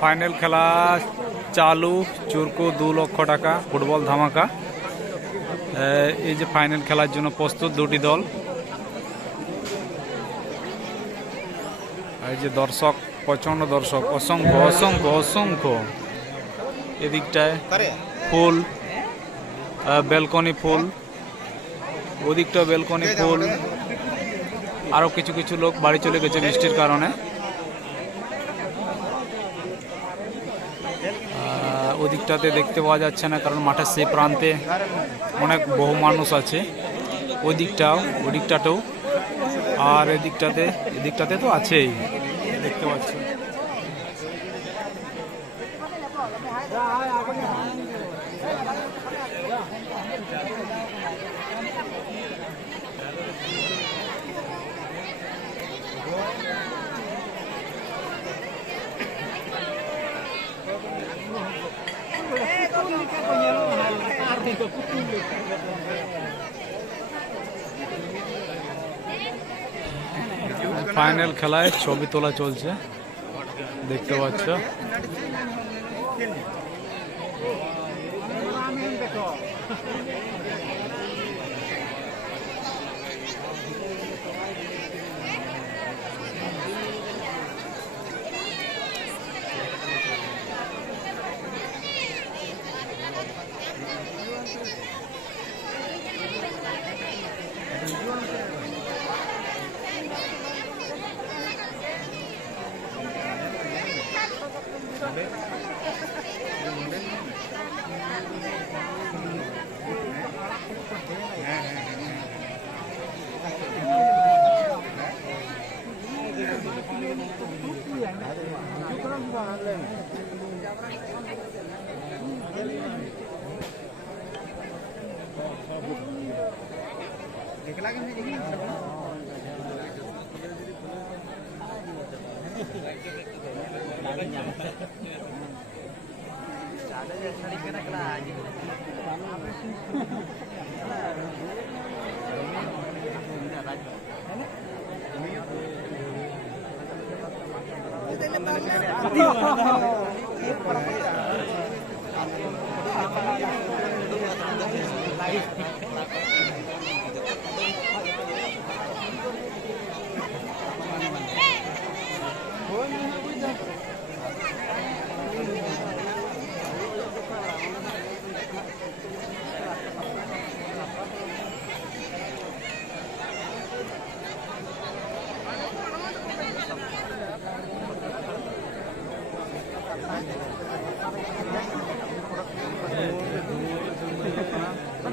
Final খেলা চালু চুরকু 2 লক্ষ টাকা ফুটবল ধামাকা। এই যে ফাইনাল খেলার জন্য প্রস্তুত দুটি দল। এই যে দর্শক, প্রচন্ড দর্শক, অসংখ্য অসংখ্য অসংখ্য। এদিকটায় ফুল, ব্যালকনি ফুল, ওদিকটা ব্যালকনি ফুল। আরো কিছু কিছু লোক বাড়ি চলে গেছে বৃষ্টির কারণে। ওদিকটাতে দেখতে পাওয়া যাচ্ছে না, কারণ মাঠের সেই প্রান্তে অনেক বহু মানুষ আছে। ওদিকটাতেও, আর এদিকটাতে তো আছেই, দেখতে পাচ্ছি। ফাইনাল খেলায় ছবি তোলা চলছে, দেখতে পাচ্ছ।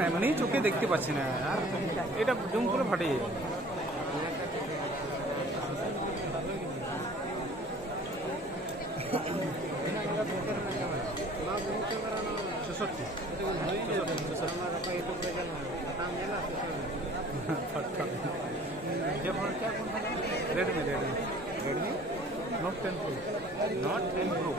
এমনি চোখে দেখতে পাচ্ছি না, আর এটা জুম করে ফাটে যায়। Redmi note 10 pro.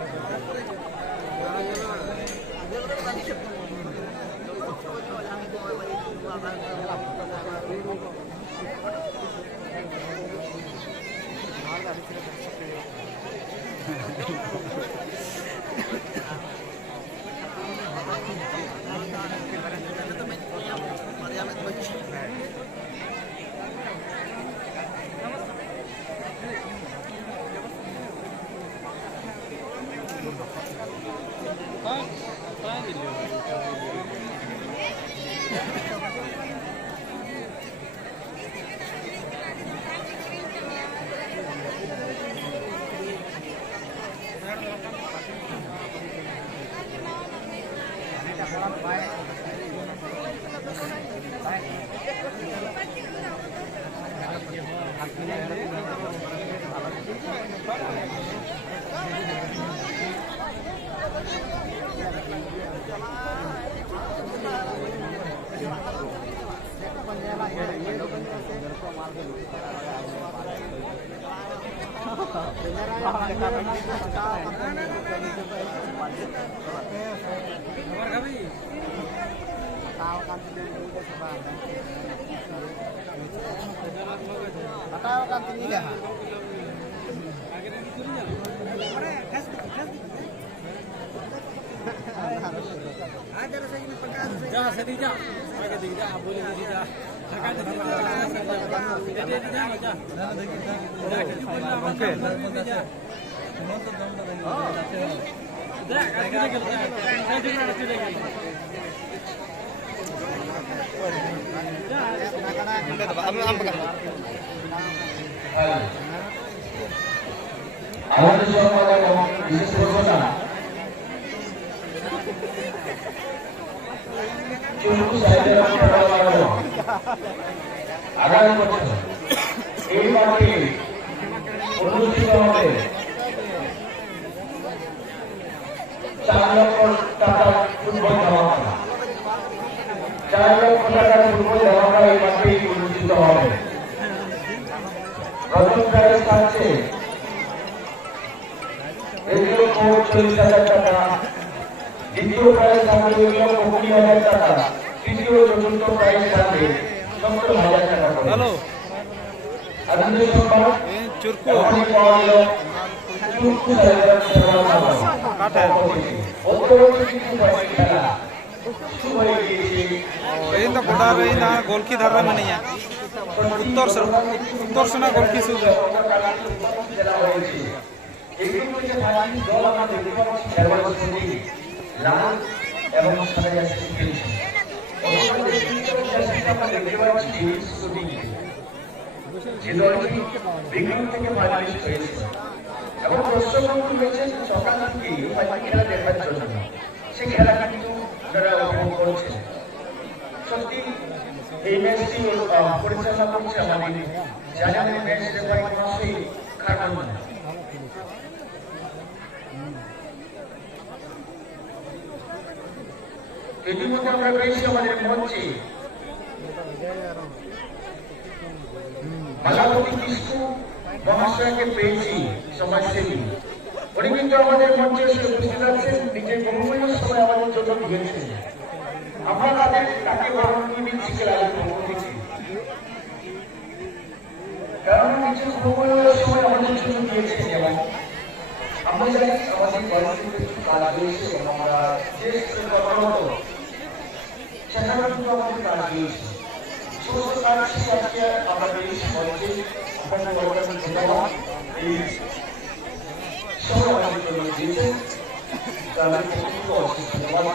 আগামী বছর এই মাঠে অনুষ্ঠিত হবে 4 লক্ষ টাকার ফুটবল ধামাকা। 4 লক্ষ টাকার ফুটবল ধামাকা এই মাঠে অনুষ্ঠিত হবে। প্রথম প্রাইজ থাকছে 1,40,000 টাকা, দ্বিতীয় প্রাইজ থাকবে 1,20,000 টাকা, তৃতীয় চতুর্থ প্রাইজ থাকবে 70,000 টাকা। হ্যালো আনন্দের সম্মান চুরকু চুরকু কাটে এই তো গোটা এই না গোলকি ধারা में नहीं है उत्तर से ना गोलकी सूझ है এবং যে দলটি বেঙ্গল থেকে ফাইনালিস্ট হয়েছে এবং দর্শকবৃন্দ হয়েছে সকাল থেকে খেলা দেখার জন্য। সেই খেলা কিন্তু তারা উপভোগ করছে। সত্যি এই ম্যাচটি পরিচালনা করছে আমাদের জানানের ম্যাচ রেফারি মাসে খারাপ। ইতিমধ্যে আমরা পেয়েছি আমাদের মঞ্চে মালাবতী কৃষ্ণ মহাশয়কে পেয়েছি, সমাজসেবী। উনি কিন্তু আমাদের মঞ্চে এসে উপস্থিত আছেন, নিজের বহুমূল্য সময় আমাদের জন্য দিয়েছেন। আমরা তাকে বরণ করে নিচ্ছি খেলার পক্ষ থেকে, কারণ নিজের বহুমূল্য সময় আমাদের জন্য দিয়েছেন। এবং আমরা জানি আমাদের বয়সের কিছু কাজ রয়েছে এবং আমরা যে কর্মরত সেখানে কিন্তু আমাদের কাজ রয়েছে। সমস্ত কাজ আজকে আমরা পেয়েছি মঞ্চে। ধন্যবাদ এই সময় আমাদের জন্য দিয়েছেন। তাদের প্রত্যেককে অশেষ ধন্যবাদ।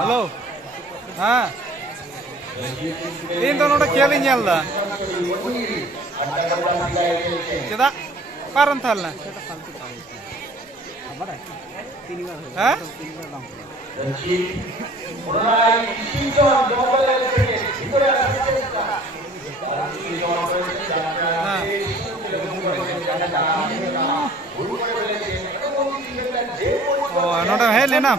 हेलो हाँ इन दोनों खेल चेदा पारन थालना हाँ नोटा है लेना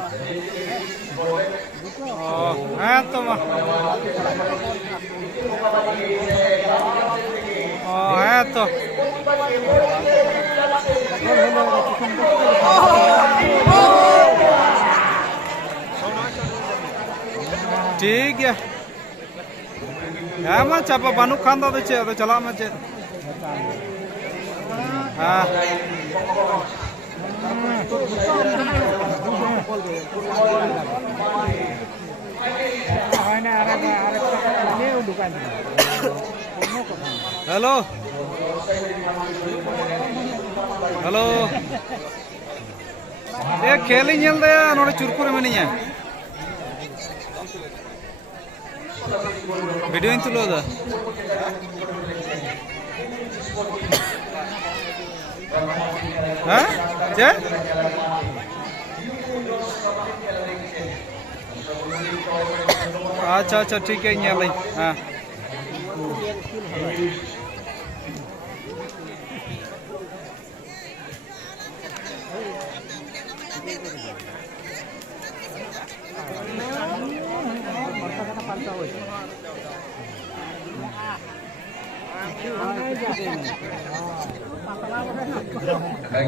हाँ तो हाँ तो ठीक है हाँ मा चापा बानुक खान दा चे तो चला मा चे हाँ हेलो हेलो ये खेल ही दे नोड़े चुरकुरे में नहीं है वीडियो इन तुलो दा हाँ क्या अच्छा अच्छा ठीक है ये लाई हाँ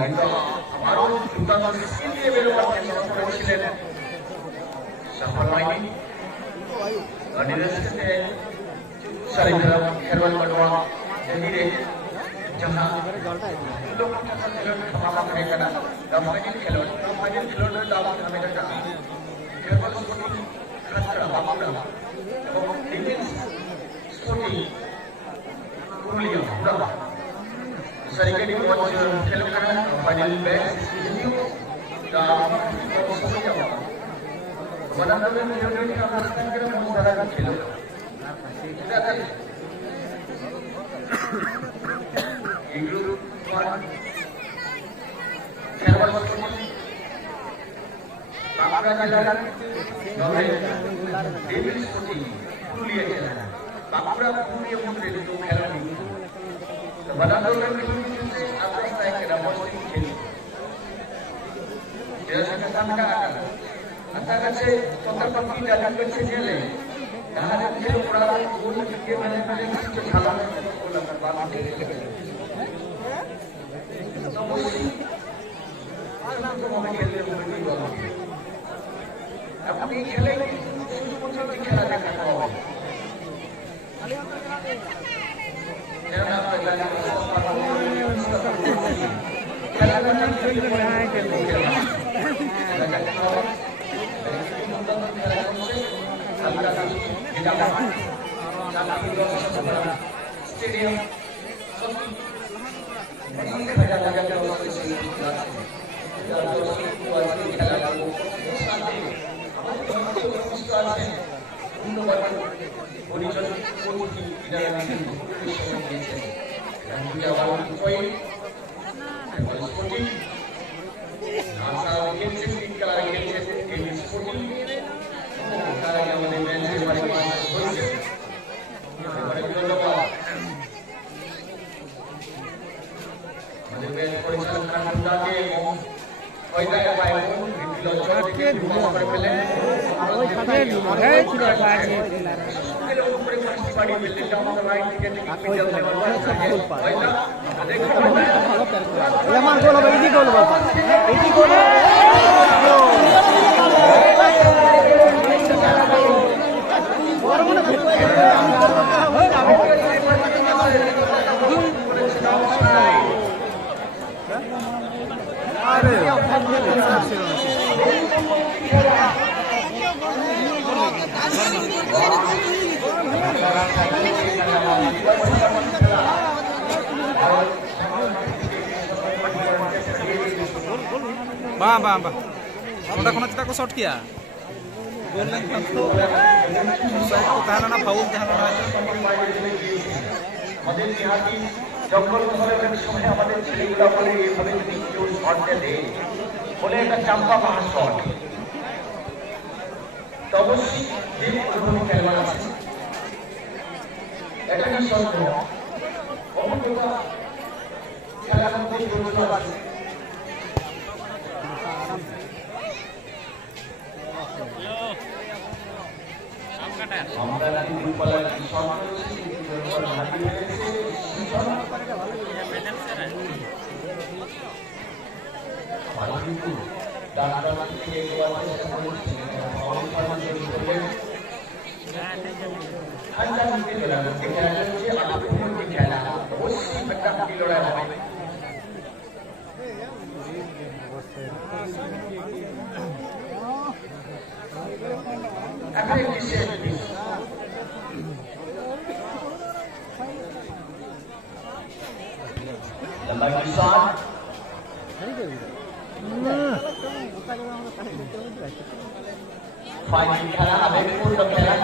কিন্তু আমারও দুর্দান্ত স্কিল দিয়ে বেরোবার চেষ্টা করেছিলেন সফল হয়নি নিরস্তে सारे खेलवाड़ बटवा धीरे जहां लोग खमामा करेगा ना फाइनल खेलोड़ दावा हमें का खेलवाड़ स्पोर्टिंग खतरा बाबूरा এবং ডিফেন্স স্পোর্টিং পুরুলিয়া পুরা सरकारी कोच खेल कर फाइनल मैच का बनाना में यूनिट का प्रश्न कर मुसारा का खेलो इंग्लू खेलवाड़ बांकुड़ा जिला नवे डेविल स्पोर्टिंग पुरुलिया खेला बांकुड़ा पुरुलिया मुद्रे तो खेला नहीं बनाना में apa yang saya kira posting ini jasa kesana antara saya total pagi dalam bersedia dah ada pura guna kerja mana itu salah ulang berbalik तो हमें खेलने को मिल रहा है अपनी खेलेंगे मुझे भी खेला देखा था मेरा नाम है stadium Bang, bang, bang. Udah kena kita shot kia. Gol lain kan tu. Saya tu tahan na foul tahan na aja. আমাদের নিহাতি জঙ্গল মহলের সময় আমাদের ছেলেগুলো বলে এইভাবে যদি কেউ শটটা দেয় বলে একটা চাম্পা পাহাড় শট তো অবশ্যই যে অনুভবী খেলোয়াড় আছে এটা নিঃসন্দেহ অভিজ্ঞতা খেলার মধ্যে জড়িত আছে আমরা যদি দুপালার কিশোর করেছি দুপালার ভাবি হয়েছে কিশোর ভালো কিন্তু ডাক্তার থেকে দেওয়ার চেষ্টা করেছি অবস্থান যদি করবেন ঠান্ডা নিতে গেলাম খেলা হচ্ছে আলোর খেলা অবশ্যই একটা হাতি লড়াই হবে Agora que sempre. Lembra que só? Fighting খেলা হবে পূর্ণ খেলা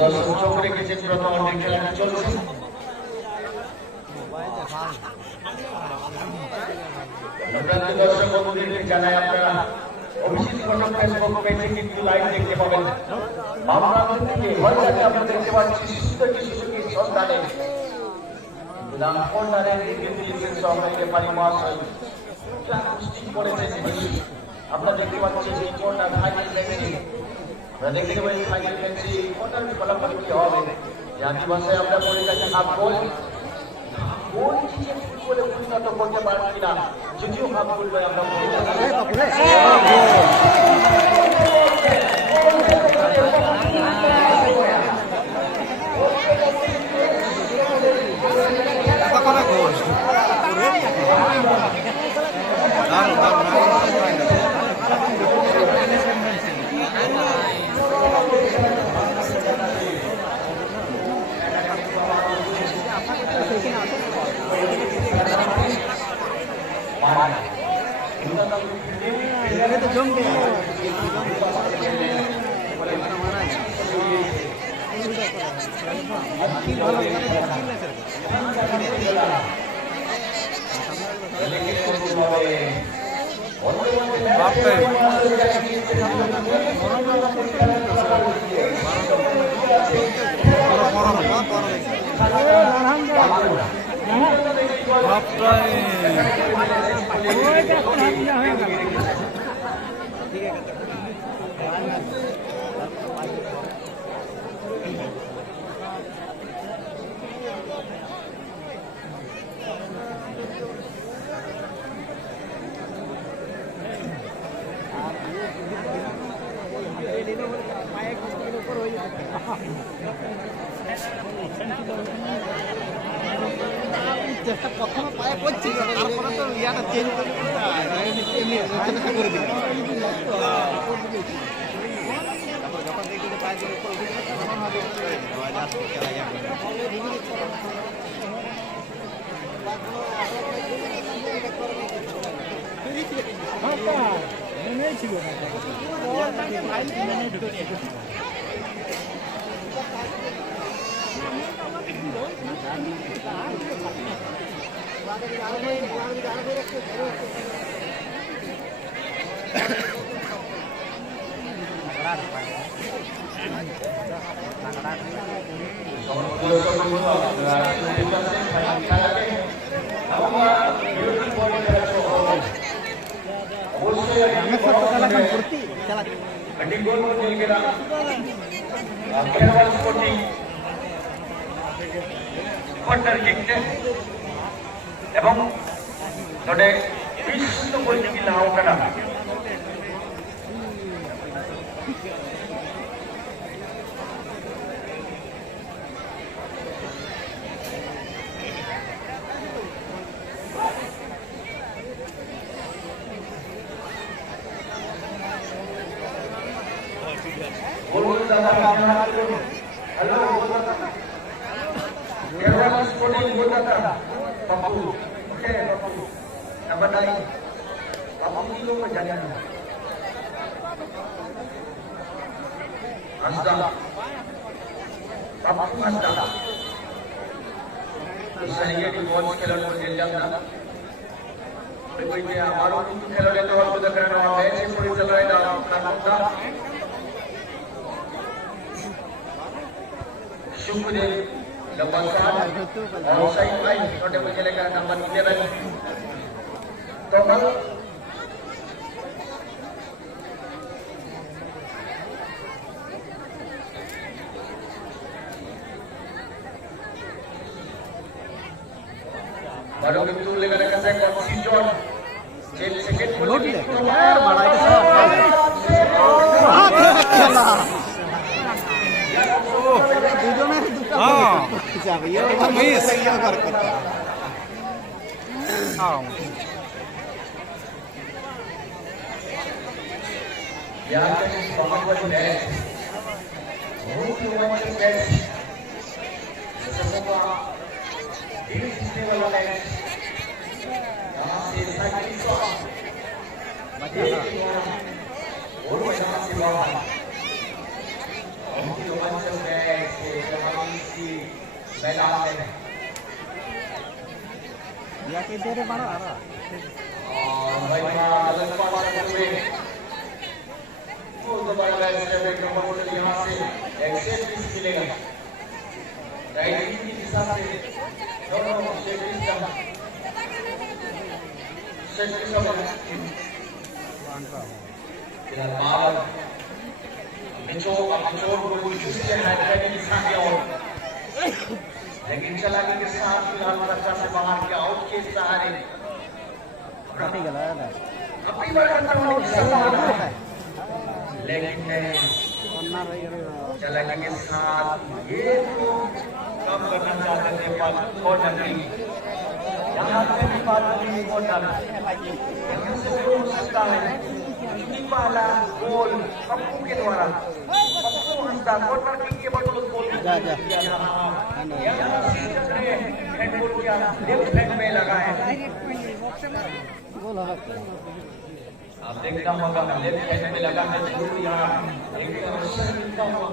দর্শক চোখ রেখেছেন প্রথম খেলাটা চলছে দর্শক বন্ধুদেরকে জানাই আপনারা অভিজিৎ ঘটক ফেসবুক পেজে কিন্তু লাইভ দেখতে পাবেন বামরাম থেকে হয়তো আমরা দেখতে পাচ্ছি সুন্দর শিশুকে সন্তানে নাম কর্নারের দিল্লি সহকারী পারি মহাশয় কুস্তি করেছেন আমরা দেখতে পাচ্ছি যে কর্নার ফাইনাল ম্যাচে আমরা দেখতে পাই ফাইনাল ম্যাচে কর্নার ফলাফল কি হবে জাতি ভাষায় আমরা বলে থাকি হাফ গোল কোন চিজে ফুটবলে উন্নত করতে পারছি না যদিও হাফ গোল আমরা বলে থাকি প্রথমে পায়ে পড়ছি তারপরে তো ইয়াটা চেঞ্জ করে দিল তারপর যখন দেখি যে পায়ে দিলে করে দিল তখন হবে ছিল এবং নಡೆ বিশুদ্ধ পরিস্থিতি লাও কানা hello Kerala Sporting Kolkata Papu oke Papu number 9 Papu kilo में जाने का Asda Papu Asda तो सही है कि बहुत खिलाड़ी को जेल जाना कोई के हमारों को खिलाड़ी तो और कुछ करना है मैच से पूरी चल रहा है अपना शुक्रिया Lepasan और सही लाइन छोटे बच्चे लेकर नंबर 11 तो baru itu lega saya konsijon jadi second yang बहुत मैच बहुत रोमांचक मैच सबका दिल जीतने वाला मैच यहाँ से साइकिल शॉट और यहाँ से बाहर बहुत रोमांचक मैच इसी मैदान में या के तेरे बड़ा आ रहा और भाई अलग हुए वो दोबारा नंबर यहाँ से एक्सेस पीस मिलेगा राइट की दिशा से दोनों लेकिन चलाने के साथ फिलहाल रक्षा से बाहर के आउट के सहारे अपनी बार लेकिन चलाने के साथ ये तो कम करना चाहते थे कॉर्नर नहीं यहाँ पे भी बात नहीं कॉर्नर यहाँ से हो सकता है वाला गोल पप्पू के द्वारा पप्पू हंसदा कॉर्नर किक के बाद गोल यहाँ से हैंडबॉल किया लेफ्ट हैंड में लगा है आप देखना होगा लेफ्ट हैंड में लगा है जरूर यहाँ एक अवसर मिलता हुआ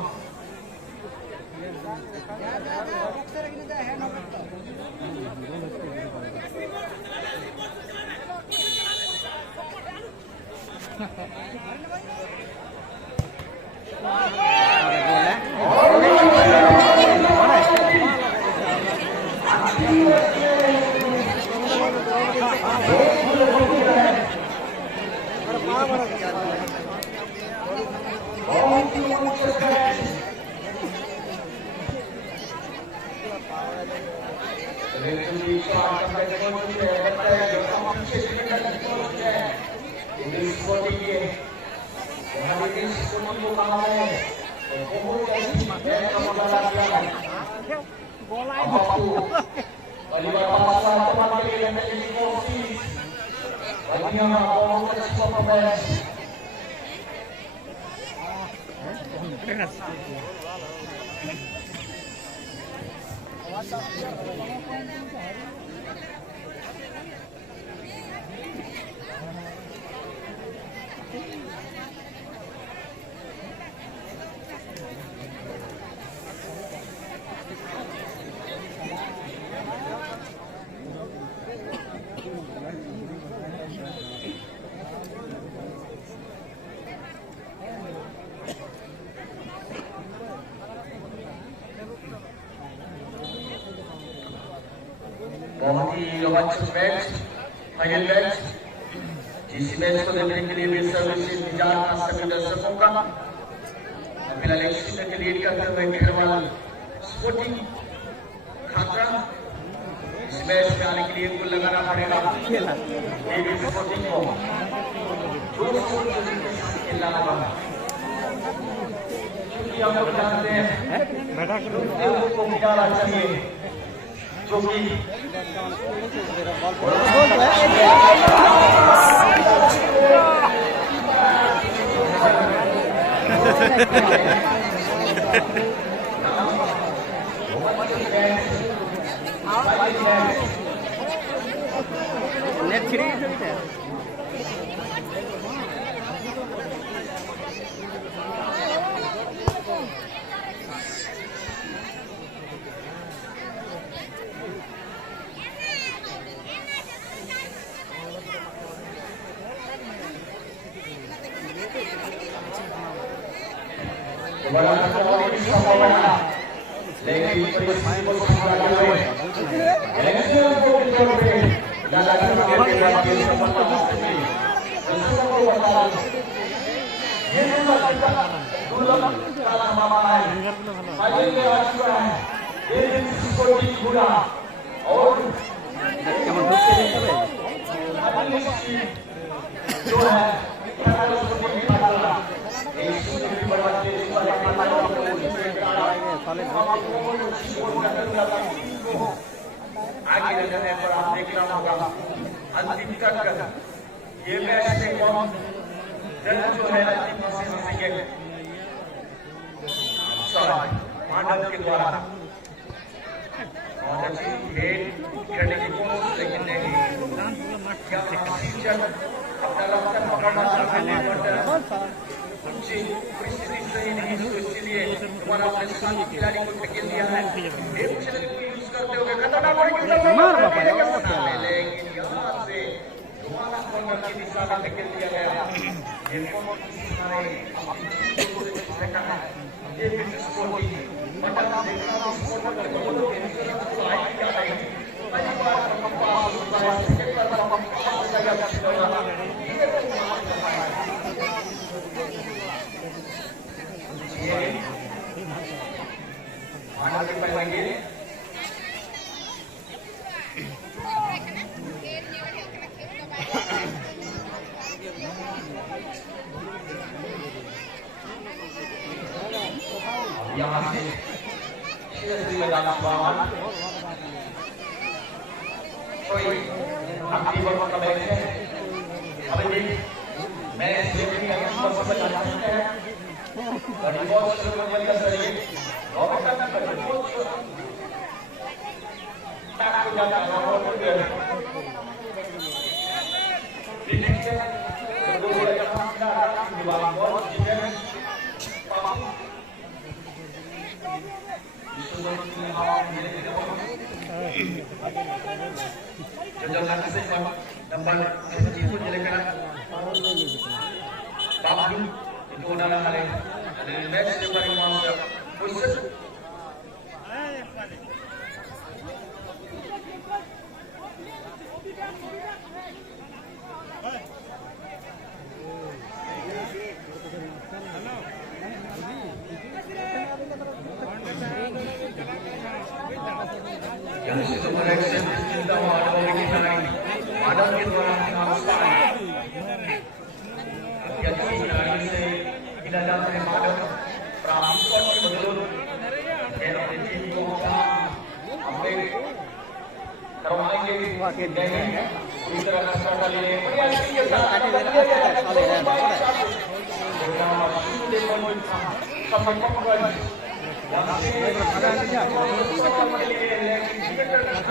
बहुत ही रोमांचक मैच फाइनल मैच जिस मैच को देखने के लिए बेसब्री से इंतजार था सभी दर्शकों का फिलहाल एक शून्य के लीड करते हुए खेरवाल स्पोर्टिंग खातरा इस मैच में आने के लिए गोल लगाना पड़ेगा स्पोर्टिंग को जोर शोर के साथ खेलना होगा क्योंकि हम लोग जानते हैं को मिलाना चाहिए जो कि नेट खड़ी है लेकिन परिस्थिति को संभालते हुए इलेक्शन को कंट्रोल पे लगातार के सफलता हासिल की दर्शकों को बता ये दुर्लभ का मामला है फाइनल में आ चुका है ये दिन को जीत हुआ और जो है आगे जाने पर आप देखना होगा अंतिम तक ये मैच से कम जन जो है अंतिम से मांडव के द्वारा और अच्छी खेल खेलने की कोशिश लेकिन नहीं क्या अपना रास्ता पकड़ना ऊंची परिस्थिति सही नहीं तो इसलिए हमारा अपने साथ खिलाड़ी को धकेल दिया है एक चल यूज करते हुए खतरनाक लेकिन यहाँ से दोबारा कॉर्नर की दिशा में धकेल दिया गया ये ये बिजनेस स्पोर्टिंग मतलब देखना स्पोर्ट में बोलो के सहायक क्या है पहली बार पास होता है सेकंड बार पास लगा ये मानव के पहले यहाँ से सीधे लगाना बावन कोई आपकी बात का बैठ है अभी भी मैं सेफ्टी का नंबर पर बता सकते हैं और बहुत शुरू में कर रही है और बेटा मैं बहुत तक को जाता है और फिर ठीक है तो वो का दिमाग बहुत जिगर नंबर 50 को लेकर बाबू itu dalam hal ini dari match yang paling mau khusus yang sudah mereaksi cinta ada bagi kita ada di dalam Afghanistan yang dari से इलाजा से मानव प्रांतों के बदल खेलों की टीम को हमने करवाएंगे कि नहीं पूरी तरह से साथ लेने बढ़िया के साथ होल्ड कर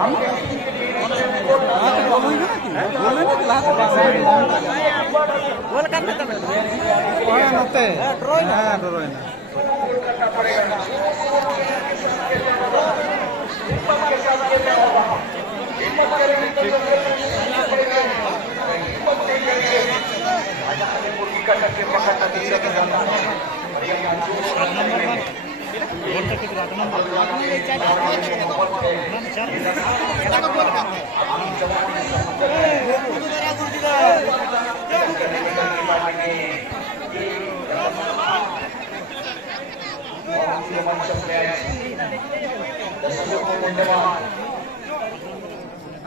हम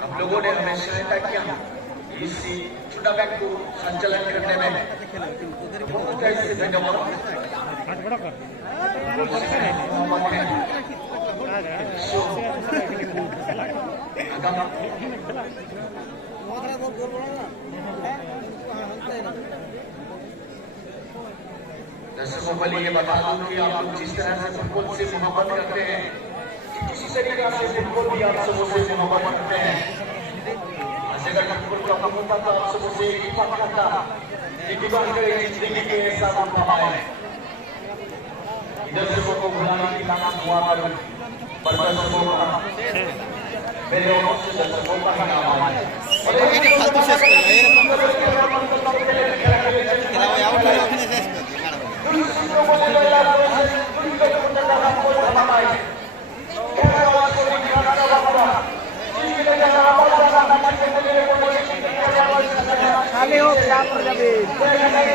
हम लोगों ने हमेशा तय किया इस टूर्नामेंट को संचालन करने में बहुत कैसे धन्यवाद दर्शकों को लिए बता दूं कि आप लोग जिस तरह से फुटबॉल से मोहब्बत करते हैं किसी तरीके से फुटबॉल भी आप सबों से मोहब्बत करते हैं अगर फुटबॉल का होता तो आप सबों से इतना करता कि दीवार करे जिंदगी के साथ हम कमाए दर्शकों को बुलाने की नाम दुआ करूं पर दर्शकों को मेरे ओर से दर्शकों का नाम आए और ये फालतू से খালি হোক চাপ হয়ে যাবে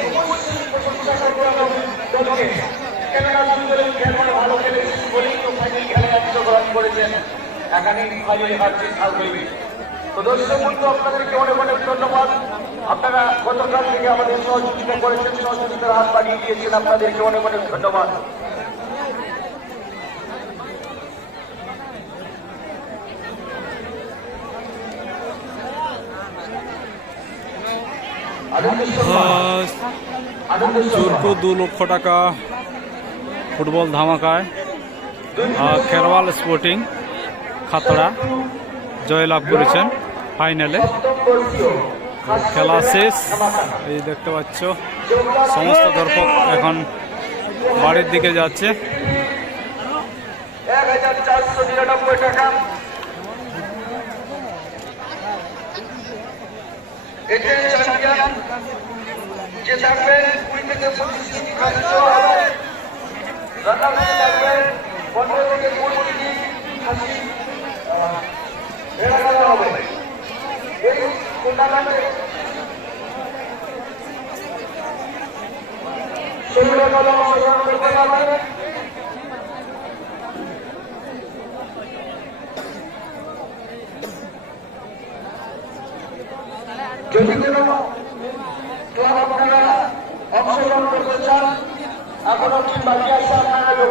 ভালো খেলে বলেই তো ফাইনাল খেলায় অংশগ্রহণ করেছেন এখানে ভালোই হারছে সাল হইবে তো দর্শক বন্ধু আপনাদেরকে অনেক অনেক ধন্যবাদ আপনারা গতকাল থেকে আমাদের সহযোগিতা করেছেন সহযোগিতার হাত বাড়িয়ে দিয়েছেন আপনাদেরকে অনেক অনেক ধন্যবাদ চুরকু 2 লক্ষ টাকা ফুটবল ধামাকায় খেরওয়াল স্পোর্টিং খাতড়া জয়লাভ করেছেন ফাইনালে। খেলা শেষ, এই দেখতে পাচ্ছ সমস্ত দর্শক এখন বাড়ির দিকে যাচ্ছে। 1499 টাকা এটা চ্যাম্পিয়ন যে থাকবেন 20 থেকে 25 কেজি খাদ্য হবে রান্না থাকবেন 15 থেকে 20 কেজি খাসি এরা করা হবে এই টুর্নামেন্টে 16 দল অংশগ্রহণ করতে পারবে। যদি কোনো ক্লাব আপনারা অংশগ্রহণ করতে চান এখনো টিম বাকি আছে আপনারা যোগাযোগ